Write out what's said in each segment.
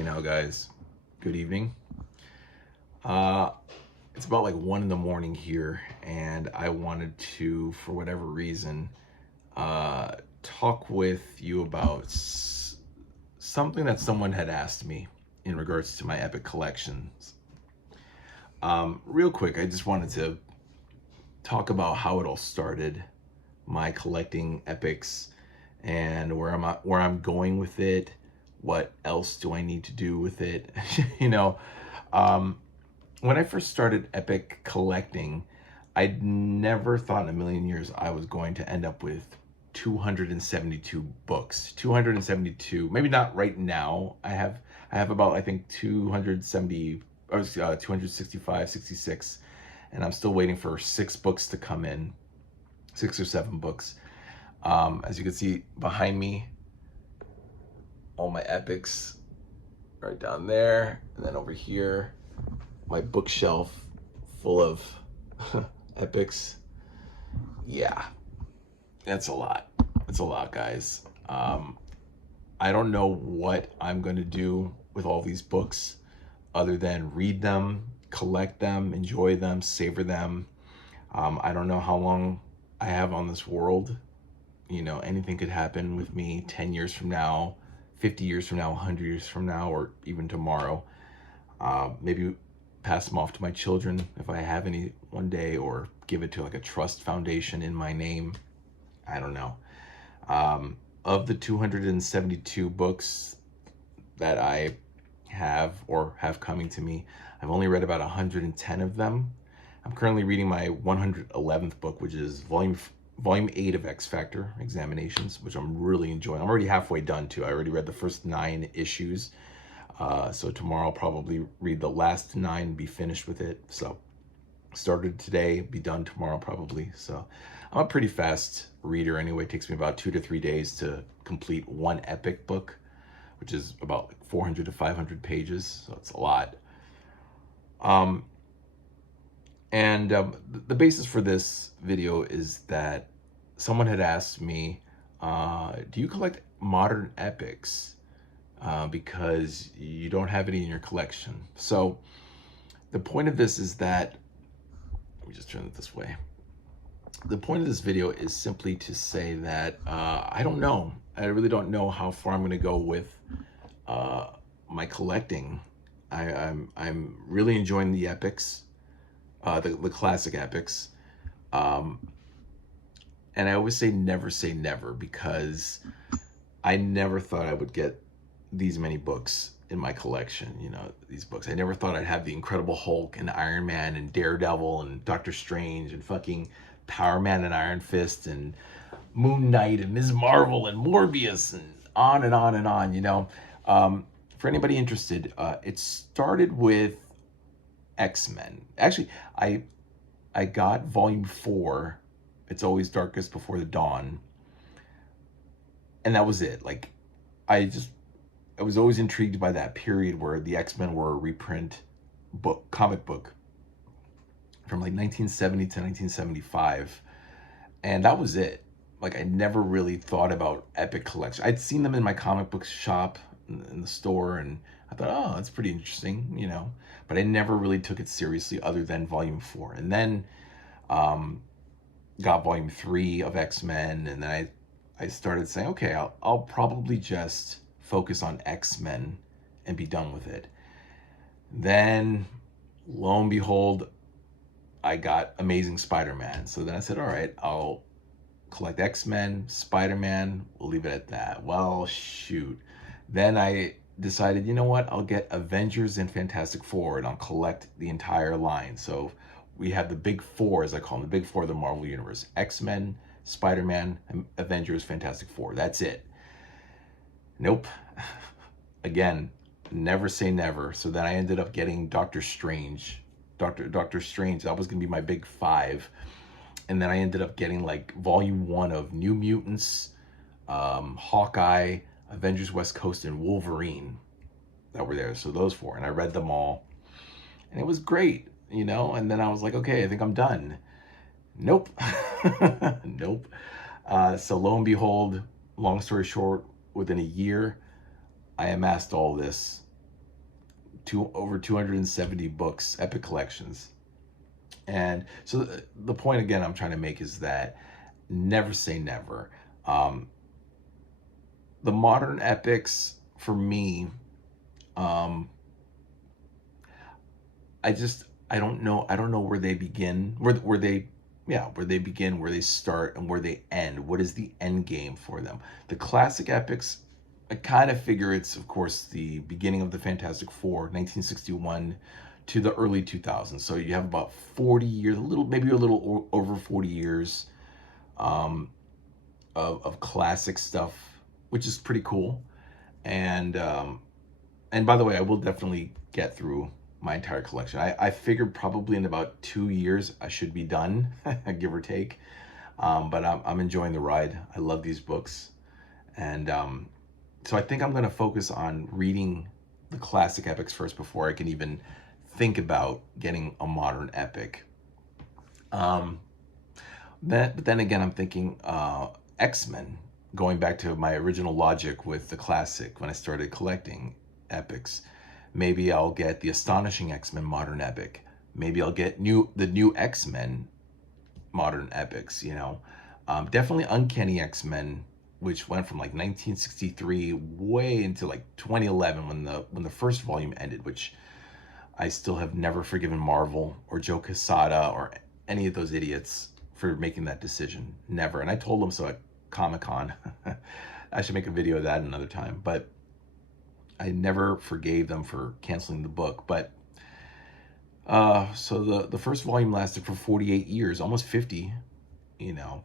Guys, good evening. Uh, it's about like 1 in the morning here, and I wanted to, for whatever reason, talk with you about something that someone had asked me in regards to my Epic collections. Real quick, I just wanted to talk about how it all started, my collecting Epics, and where I'm going with it. What else do I need to do with it? you know, um, when I first started Epic collecting, I'd never thought in a million years I was going to end up with 272 books. 272, maybe not right now. I have about I think 270 or 265, 66, and I'm still waiting for 6 books to come in, 6 or 7 books. As you can see behind me, all my epics right down there, and then over here my bookshelf full of epics. Yeah, that's a lot. It's a lot, guys. I don't know what I'm going to do with all these books other than read them, collect them, enjoy them, savor them. I don't know how long I have on this world. Anything could happen with me 10 years from now, 50 years from now, 100 years from now, or even tomorrow. Maybe pass them off to my children if I have any one day, or give it to like a trust foundation in my name. I don't know. Of the 272 books that I have or have coming to me, I've only read about 110 of them. I'm currently reading my 111th book, which is volume 8 of X Factor Examinations, which I'm really enjoying. I'm already halfway done too. I already read the first 9 issues. So tomorrow I'll probably read the last 9, be finished with it. So started today, be done tomorrow probably. So I'm a pretty fast reader anyway. It takes me about 2 to 3 days to complete one epic book, which is about 400 to 500 pages. So it's a lot. The basis for this video is that someone had asked me, do you collect modern epics? Because you don't have any in your collection. So the point of this is that, let me just turn it this way. The point of this video is simply to say that I don't know. I really don't know how far I'm going to go with my collecting. I'm really enjoying the epics, the classic epics. And I always say never, because I never thought I would get these many books in my collection. These books. I never thought I'd have the Incredible Hulk and Iron Man and Daredevil and Doctor Strange and fucking Power Man and Iron Fist and Moon Knight and Ms. Marvel and Morbius and on and on and on. For anybody interested, it started with X-Men. Actually, I got volume 4. It's Always Darkest Before the Dawn, and that was it. Like, I was always intrigued by that period where the X-Men were a reprint comic book from like 1970 to 1975, and that was it. Like, I never really thought about epic collection. I'd seen them in my comic book shop in the store, and I thought, oh, that's pretty interesting. But I never really took it seriously other than volume 4, and then got volume 3 of X-Men, and then I started saying, okay, I'll probably just focus on X-Men and be done with it. Then, lo and behold, I got Amazing Spider-Man. So then I said, all right, I'll collect X-Men, Spider-Man, we'll leave it at that. Well, shoot. Then I decided, you know what, I'll get Avengers and Fantastic Four, and I'll collect the entire line. So we have the big four, as I call them, the big four of the Marvel Universe: X-Men, Spider-Man, Avengers, Fantastic Four. That's it. Nope. Again, never say never. So then I ended up getting Doctor Strange. Doctor Strange, that was going to be my big 5. And then I ended up getting like volume 1 of New Mutants, Hawkeye, Avengers West Coast, and Wolverine that were there. So those 4. And I read them all. And it was great, And then I was like, okay, I think I'm done. Nope. Nope. So lo and behold, long story short, within a year, I amassed all this over 270 books, epic collections. And so the point again I'm trying to make is that never say never. Um, the modern epics for me, um, I don't know where they begin, where they where they begin, where they start, and where they end. What is the end game for them? The classic epics, I kind of figure it's of course the beginning of the Fantastic Four, 1961 to the early 2000s. So you have about 40 years, a little maybe a little over 40 years um, of classic stuff, which is pretty cool. And by the way, I will definitely get through my entire collection. I figured probably in about 2 years I should be done, give or take. But I'm enjoying the ride. I love these books. And so I think I'm going to focus on reading the classic epics first before I can even think about getting a modern epic. Um, but then again, I'm thinking X-Men, going back to my original logic with the classic when I started collecting epics. Maybe I'll get the Astonishing X-Men modern epic. Maybe I'll get the new X-Men modern epics, you know. Definitely Uncanny X-Men, which went from like 1963 way into like 2011 when the first volume ended, which I still have never forgiven Marvel or Joe Quesada or any of those idiots for making that decision. Never. And I told them so at Comic-Con. I should make a video of that another time. But I never forgave them for canceling the book. But so the first volume lasted for 48 years, almost 50, you know.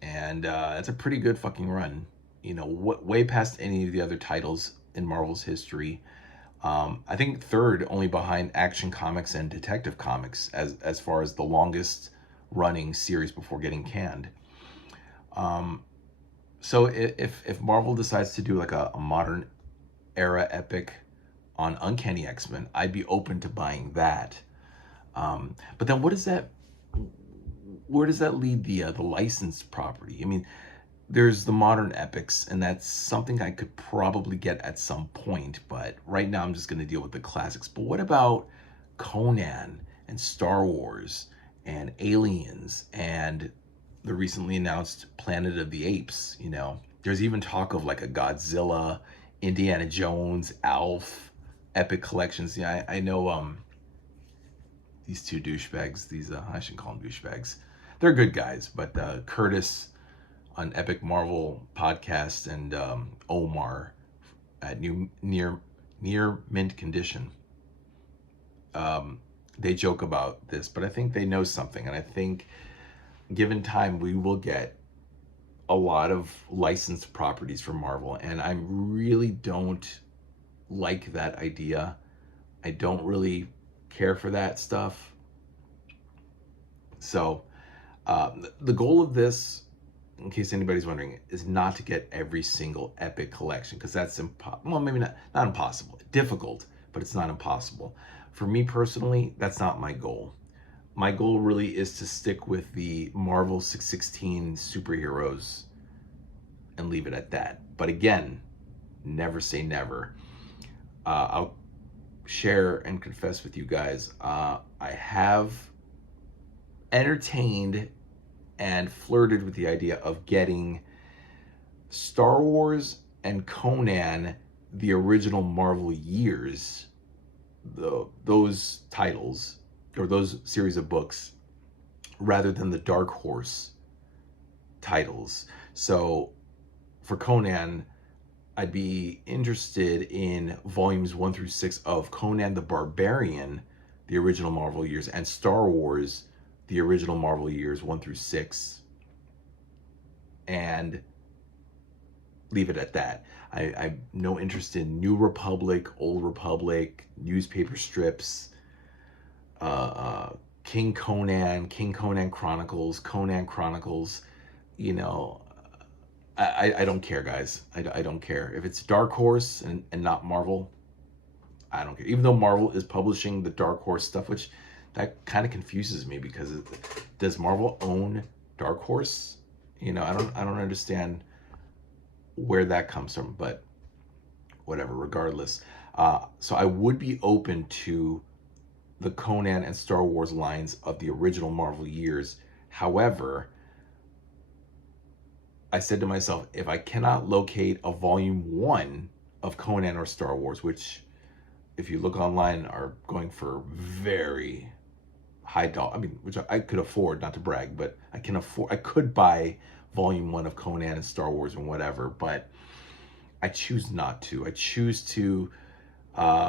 And it's a pretty good fucking run. You know, way past any of the other titles in Marvel's history. I think third only behind Action Comics and Detective Comics as far as the longest running series before getting canned. So if Marvel decides to do like a modern era epic on Uncanny X-Men, I'd be open to buying that. But then where does that lead the licensed property? I mean, there's the modern epics, and that's something I could probably get at some point, but right now I'm just going to deal with the classics. But what about Conan and Star Wars and Aliens and the recently announced Planet of the Apes? You know, there's even talk of like a Godzilla, Indiana Jones, Alf epic collections. Yeah, I know these two douchebags, I shouldn't call them douchebags. They're good guys, but Curtis on Epic Marvel podcast and Omar at near mint condition. They joke about this, but I think they know something, and I think given time we will get a lot of licensed properties from Marvel, and I really don't like that idea. I don't really care for that stuff. So the goal of this, in case anybody's wondering, is not to get every single epic collection, because that's well, maybe not impossible, difficult, but it's not impossible. For me personally, that's not my goal. My goal really is to stick with the Marvel 616 superheroes and leave it at that. But again, never say never. I'll share and confess with you guys, I have entertained and flirted with the idea of getting Star Wars and Conan, the original Marvel years, those titles or those series of books, rather than the Dark Horse titles. So for Conan, I'd be interested in volumes 1 through 6 of Conan the Barbarian, the original Marvel years, and Star Wars, the original Marvel years 1 through 6, and leave it at that. I have no interest in New Republic, Old Republic, newspaper strips, King Conan Chronicles, Conan Chronicles. You know, I don't care, guys. I don't care. If it's Dark Horse and not Marvel, I don't care. Even though Marvel is publishing the Dark Horse stuff, which that kind of confuses me, because does Marvel own Dark Horse? You know, I don't understand where that comes from. But whatever, regardless. So I would be open to the Conan and Star Wars lines of the original Marvel years. However, I said to myself, if I cannot locate a volume 1 of Conan or Star Wars, which if you look online are going for very high dollar, I mean, which I could afford, not to brag, but I could buy volume 1 of Conan and Star Wars and whatever, but I choose not to. I choose to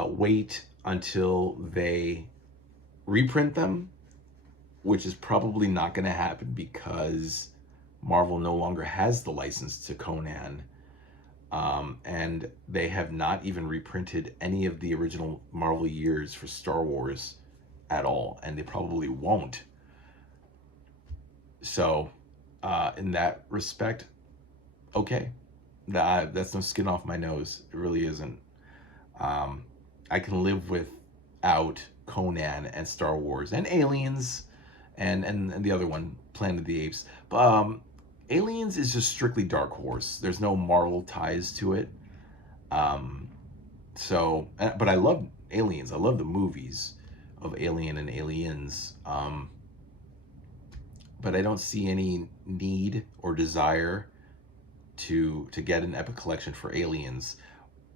wait until they reprint them, which is probably not going to happen because Marvel no longer has the license to Conan. And they have not even reprinted any of the original Marvel years for Star Wars at all, and they probably won't. So, in that respect, okay, that's no skin off my nose. It really isn't. I can live without Conan and Star Wars and Aliens, and the other one, Planet of the Apes. Aliens is just strictly Dark Horse. There's no Marvel ties to it. But I love Aliens. I love the movies of Alien and Aliens. But I don't see any need or desire to get an epic collection for Aliens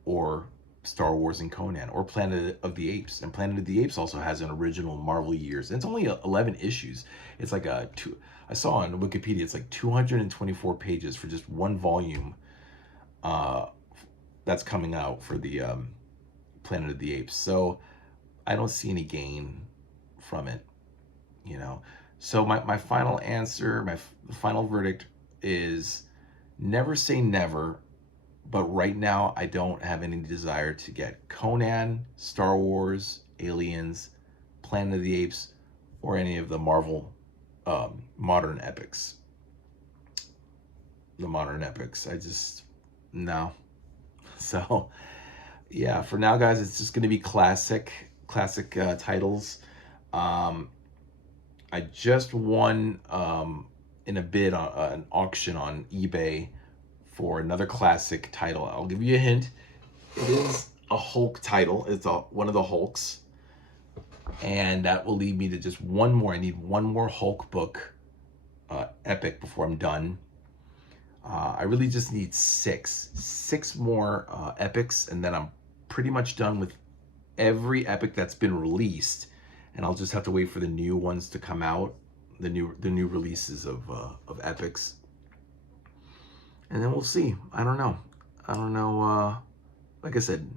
or Star Wars and Conan or Planet of the Apes. And Planet of the Apes also has an original Marvel years. And it's only 11 issues. It's like I saw on Wikipedia, it's like 224 pages for just one volume that's coming out for the Planet of the Apes. So I don't see any gain from it, you know. So my final answer, my final verdict is never say never, but right now I don't have any desire to get Conan, Star Wars, Aliens, Planet of the Apes, or any of the Marvel modern epics. The modern epics, I just, no. So yeah, for now, guys, it's just going to be classic titles. I just won in a bid on an auction on eBay for another classic title. I'll give you a hint. It is a Hulk title. It's one of the Hulks. And that will lead me to just one more. I need one more Hulk book epic before I'm done. I really just need six more epics, and then I'm pretty much done with every epic that's been released. And I'll just have to wait for the new ones to come out, the new releases of epics. And then we'll see. I don't know. Like I said,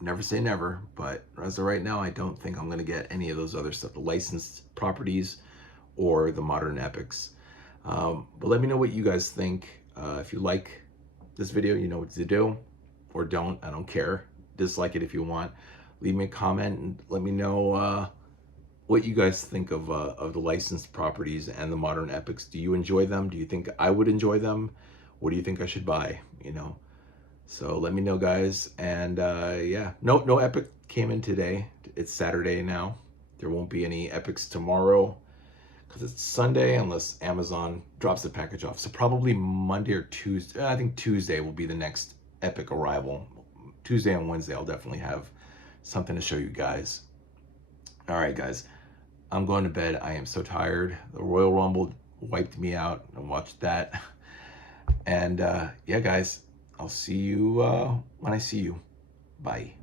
never say never, but as of right now, I don't think I'm going to get any of those other stuff, the licensed properties or the modern epics. But let me know what you guys think. If you like this video, you know what to do, or don't. I don't care. Dislike it if you want. Leave me a comment and let me know what you guys think of the licensed properties and the modern epics. Do you enjoy them? Do you think I would enjoy them? What do you think I should buy? You know. So let me know, guys. And yeah, no epic came in today. It's Saturday now. There won't be any epics tomorrow because it's Sunday unless Amazon drops the package off. So probably Monday or Tuesday. I think Tuesday will be the next epic arrival. Tuesday and Wednesday, I'll definitely have something to show you guys. All right, guys. I'm going to bed. I am so tired. The Royal Rumble wiped me out. I watched that. And yeah, guys. I'll see you when I see you. Bye.